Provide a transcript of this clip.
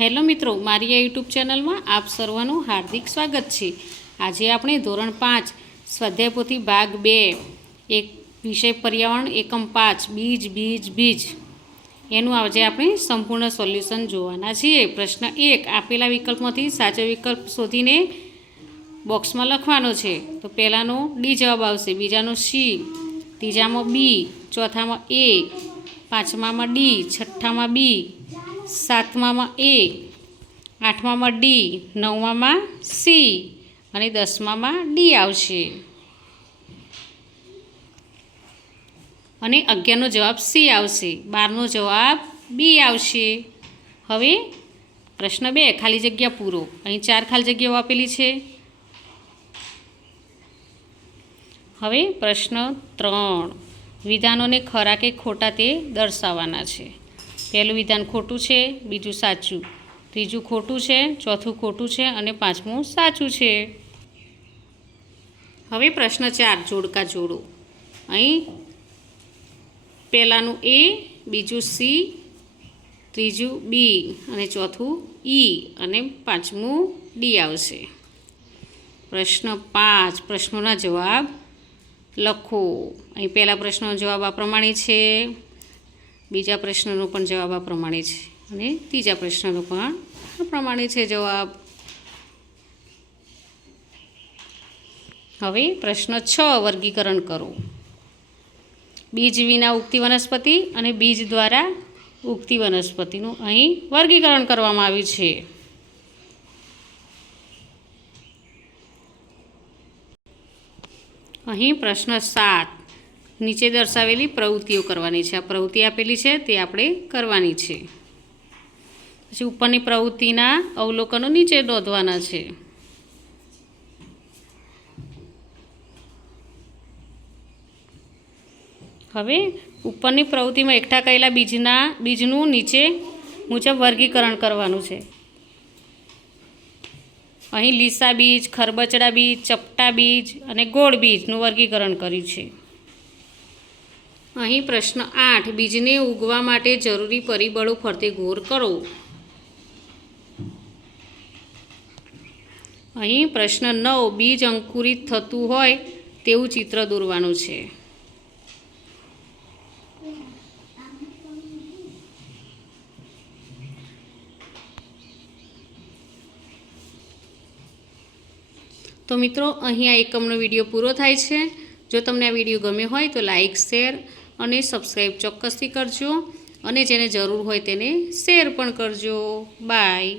Hello મિત્રો, મારી આ યુટ્યુબ ચેનલમાં આપ સર્વનું હાર્દિક સ્વાગત છે. આજે આપણે ધોરણ પાંચ, સ્વાધ્યાય પોથી ભાગ બે, એક વિષય પર્યાવરણ એકમ પાંચ, બીજ બીજ બીજ. એનું આજે આપણે સંપૂર્ણ સોલ્યુશન જોવાના છીએ. પ્રશ્ન એક, આપેલા વિકલ્પમાંથી સાચો વિકલ્પ શોધીને બોક્સમાં લખવાનો છે. તો પહેલાંનો ડી જવાબ આવશે. બીજાનો સી, ત્રીજામાં બી, ચોથામાં એ, પાંચમામાં ડી, છઠ્ઠામાં બી સાતમામાં એ, આઠમામાં ડી, નવમામાં સી અને દસમામાં ડી આવશે. અને અગિયારનો જવાબ સી આવશે. બારનો જવાબ બી આવશે. હવે પ્રશ્ન બે, ખાલી જગ્યા પૂરો. અહીં ચાર ખાલી જગ્યાઓ આપેલી છે. હવે પ્રશ્ન ત્રણ. વિધાનોને ખરા કે ખોટા તે દર્શાવવાના છે. પહેલું વિધાન ખોટું છે, બીજું સાચું. ત્રીજું ખોટું છે, ચોથું ખોટું છે અને પાંચમું સાચું છે. હવે પ્રશ્ન ચાર, જોડકા જોડો. અહીં પહેલાંનું એ, બીજું સી, ત્રીજું બી અને ચોથું ઈ અને પાંચમું ડી આવશે. પ્રશ્ન પાંચ, પ્રશ્નોના જવાબ લખો. અહીં પહેલા પ્રશ્નનો જવાબ આ પ્રમાણે છે. બીજા પ્રશ્નનો પણ જવાબ આ પ્રમાણે છે. અને ત્રીજા પ્રશ્નનો પણ આ પ્રમાણે છે જવાબ. હવે પ્રશ્ન છ, વર્ગીકરણ કરો. બીજ વિના ઉગતી વનસ્પતિ અને બીજ દ્વારા ઉગતી વનસ્પતિનું અહીં વર્ગીકરણ કરવામાં આવ્યું છે. અહીં પ્રશ્ન સાત. નીચે દર્શાવેલી પ્રવૃત્તિઓ કરવાની છે. આ પ્રવૃત્તિ આપેલી છે, તે આપણે કરવાની છે. પછી ઉપરની પ્રવૃત્તિના અવલોકનો નીચે નોંધવાના છે. હવે ઉપરની પ્રવૃત્તિમાં એકઠા કરેલા બીજના, બીજનું નીચે મુજબ વર્ગીકરણ કરવાનું છે. અહીં લીસા બીજ, ખરબચડા બીજ, ચપટા બીજ અને ગોળ બીજનું વર્ગીકરણ કર્યું છે. અહીં પ્રશ્ન આઠ, બીજને ઉગવા માટે જરૂરી પરિબળો ફરતે ગોર કરો. અહીં પ્રશ્ન નવ, બીજ અંકુરિત થતું હોય તેવું ચિત્ર દોરવાનું છે. તો મિત્રો, અહીં આ એકમનો વીડિયો પૂરો થાય છે. જો તમને આ વીડિયો ગમ્યો હોય તો લાઇક શેર અને સબસ્ક્રાઈબ ચોક્કસથી કરજો અને જેને જરૂર હોય તેને શેર પણ કરજો. બાય